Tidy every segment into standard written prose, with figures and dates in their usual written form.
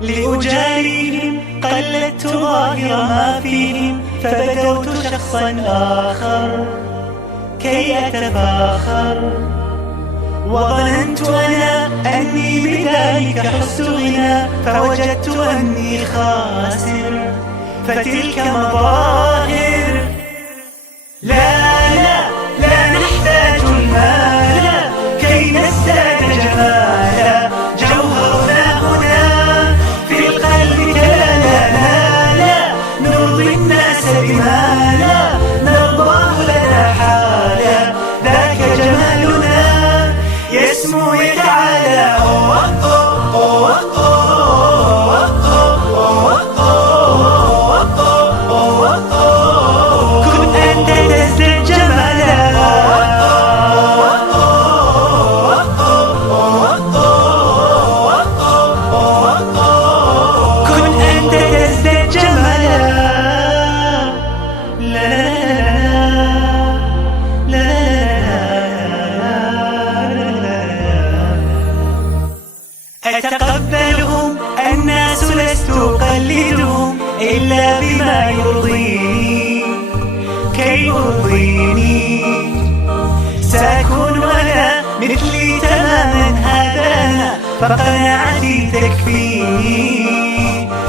لأجاريهم قلدت ظاهر ما فيهم، فبدوت شخصا آخر كي أتفاخر. وظننت أنا أني بذلك حزت غنى، فوجدت أني خاسر، فتلك مظاهر. لا لا لا نحتاج المال كي نزداد جمالا، جوهرنا هنا في القلب كلا. لا لا نرضي الناس بما لا نرضاه لنا حالا، ذاك جمالنا يسمو يتعالى. كن أنت تزداد جمالا، كن أنت تزداد جمالا. لا أتقبلهم الناس لست أقلدهم إلا بما يرضيني كي أرضيني. سأكون أنا مثلي تماما، هذا أنا فقناعتي تكفيني،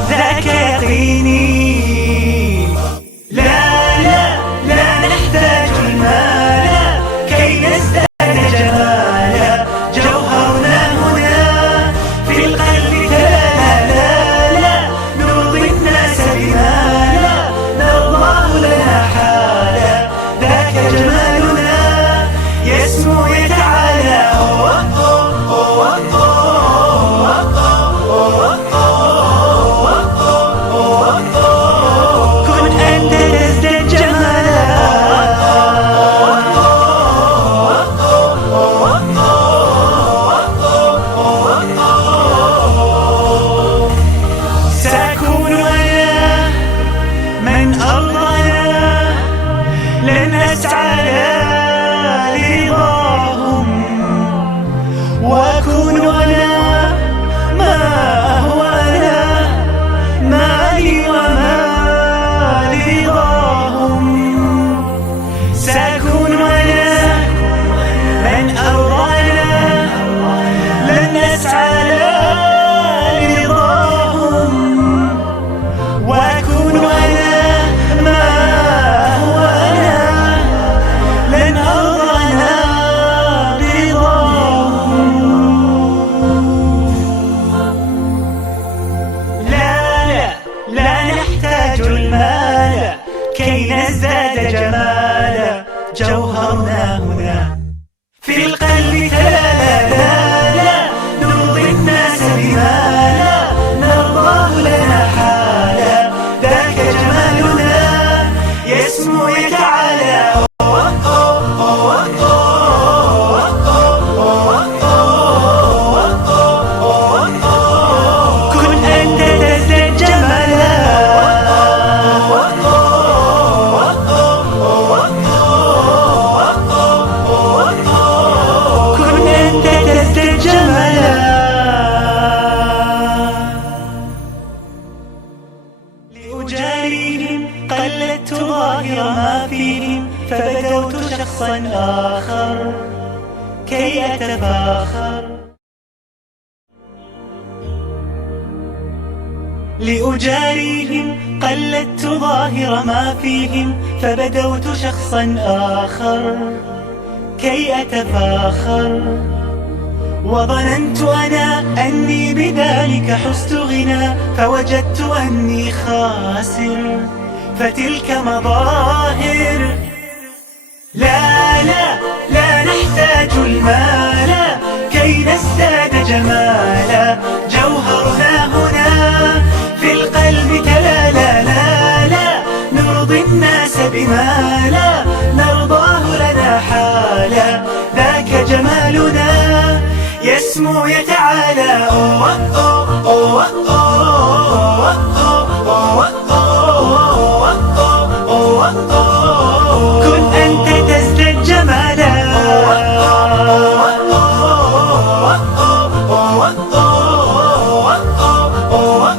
ذاك يقيني. لا لا لا نحتاج المال كي نزداد جمالا، جوهرنا هنا في القلب كلا. لا لا نرضي الناس بما لا نرضاه لنا حالا، ذاك جمالنا يسمو يتعالى. كن أنت تزداد جمالا، سأكون أنا من أرضنا، لن أسعى لرضاهم، وأكون أنا ما هو أنا، مالي وما لرضاهم. سأكون أنا من أرضنا، لن أسعى لرضاهم، وأكون أنا ما هو أنا، لن أرضنا برضاهم. لا لا لا نحتاج المال كي نزداد جمالا، جوهرنا هنا في القلب كلا. لا لا نرضي الناس بما لا نرضاه لنا حالا، ذاك جمالنا يسمو يتعالى. كن أنت تزداد جمالا، كن أنت تزداد جمالا. لأجاريهم قلدت ظاهر ما فيهم، فبدوت شخصا آخر كي أتفاخر. لأجاريهم قلدت ظاهر ما فيهم، فبدوت شخصا آخر كي أتفاخر. وظننت أنا أني بذلك حزت غنى، فوجدت أني خاسر، فتلك مظاهر. لا لا لا نحتاج المال كي نزداد جمالا، جوهرنا هنا في القلب كلا. لا لا لا نرضي الناس بما لا نرضاه لنا حالا، ذاك جمالنا يسمو يتعالى. كن أنت تزداد جمالا، oh, oh, oh, oh, oh, oh, oh, oh, oh.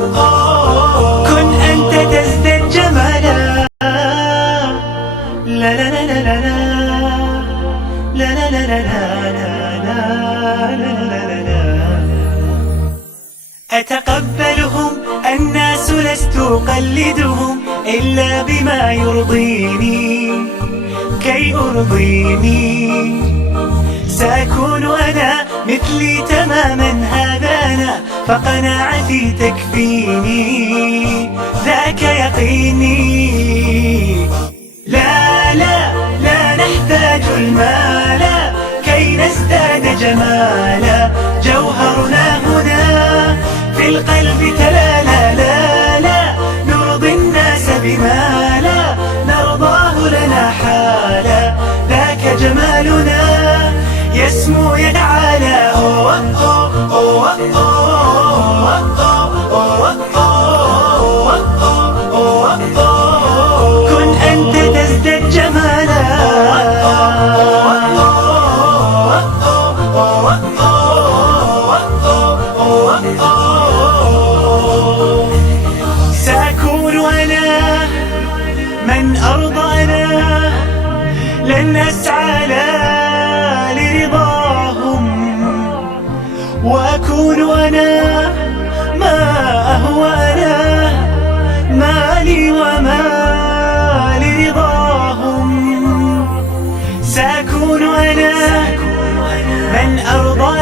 أتقبلهم الناس لست أقلدهم إلا بما يرضيني كي أرضيني. سأكون أنا مثلي تماما هذا أنا، فقناعتي تكفيني ذاك يقيني. لا لا لا نحتاج المال كي نزداد جمالا، جوهرنا هنا في القلب تلالا. لا لا نرضي الناس بما لا نرضاه لنا حالا، ذاك جمالنا يسمو يتعالى. كن أنت تزدد جمالا. سأكون أنا من أرضى أنا، لن أسعى لا لرضاهم، وأكون أنا ما أهوى أنا، مالي وما لرضاهم. سأكون أنا من أرضى